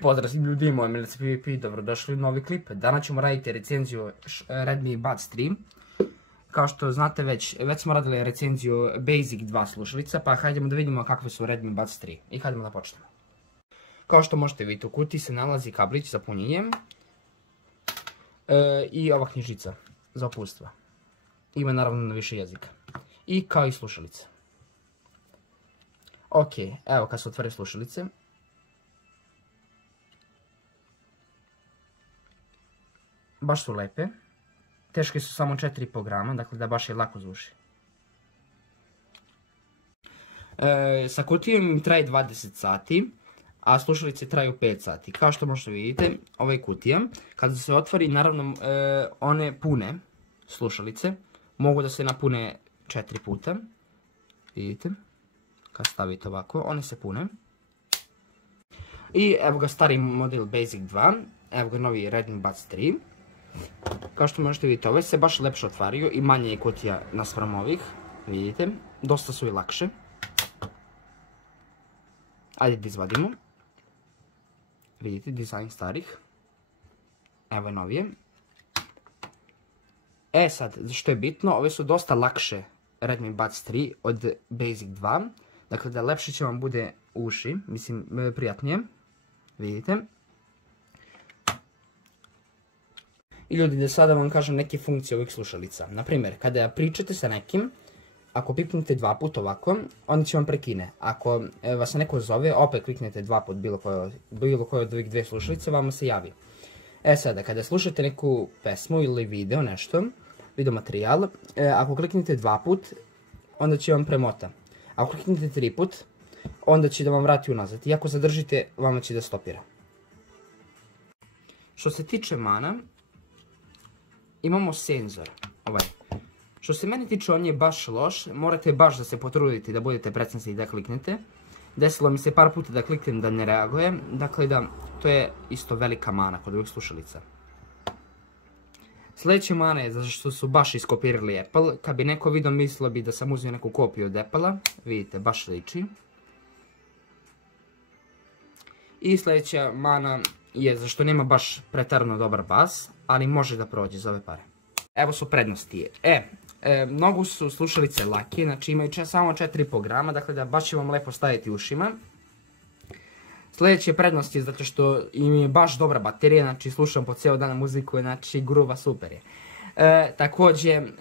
I pozdrav svim ljudima, Milica PvP, dobrodošli u novi klip. Danas ćemo raditi recenziju Redmi Buds 3. Kao što znate već smo radili recenziju Basic 2 slušalica, pa hajdemo da vidimo kakve su Redmi Buds 3. I hajdemo da počnemo. Kao što možete vidjeti, u kutiji se nalazi kablić za punjenje i ova knjižica za uputstva. Ima naravno na više jezika. I kao i slušalice. Ok, evo kad se otvore slušalice. Baš su lepe. Teške su samo 4,5 grama, dakle da baš je lako za uši. Sa kutijom im traje 20 sati, a slušalice traju 5 sati. Kao što možete vidjeti, ovo je kutija. Kada se otvori, naravno, one pune slušalice mogu da se napune 4 puta. Vidite, kad stavite ovako, one se pune. I evo ga stari model Basic 2, evo ga novi Redmi Buds 3. Kao što možete vidjeti, ove se baš lepše otvaraju i manje je kutija naspram ovih, vidite, dosta su i lakše. Ajde da izvadimo. Vidite, dizajn starih. Evo je novije. Sad, što je bitno, ove su dosta lakše Redmi Buds 3 od Basic 2. Dakle, da lepše će vam bude uši, mislim, prijatnije. Vidite. I ljudi, da sada vam kažem neke funkcije ovih slušalica. Naprimjer, kada pričate sa nekim, ako pipnete 2 puta ovako, onda će vam prekine. Ako vas neko zove, opet kliknete 2 puta bilo koje od ovih dve slušalice, vama se javi. Sada, kada slušate neku pesmu ili video, nešto, video materijal, ako kliknete 2 puta, onda će vam premota. Ako kliknete 3 puta, onda će da vam vrati unazad. I ako zadržite, vama će da stopira. Što se tiče mana, imamo senzor, ovaj. Što se meni tiče, on je baš loš, morate baš da se potrudite da budete precizni i da kliknete. Desilo mi se par puta da kliknem da ne reaguje, dakle da, to je isto velika mana kod ovih slušalica. Sljedeća mana je zato što su baš iskopirali Apple, kad bi neko vidio mislilo bi da sam uzeo neku kopiju od Apple-a, vidite, baš liči. I sljedeća mana je zašto nema baš pretarano dobar bas, ali može da prođe za ove pare. Evo su prednosti. Mnogo su slušalice lake, znači imaju samo 4,5 grama, dakle da baš će vam lepo staviti ušima. Sljedeća prednost je zato što im je baš dobra baterija, znači slušam po cijel dan muziku, znači gruva super je. Također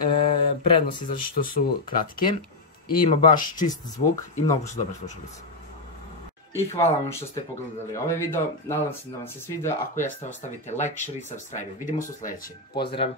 prednost je zato što su kratke i ima baš čist zvuk i mnogo su dobre slušalice. I hvala vam što ste pogledali ovaj video, nadam se da vam se svidio, ako jeste ostavite like, share i subscribe. Vidimo se u sljedećem. Pozdrav!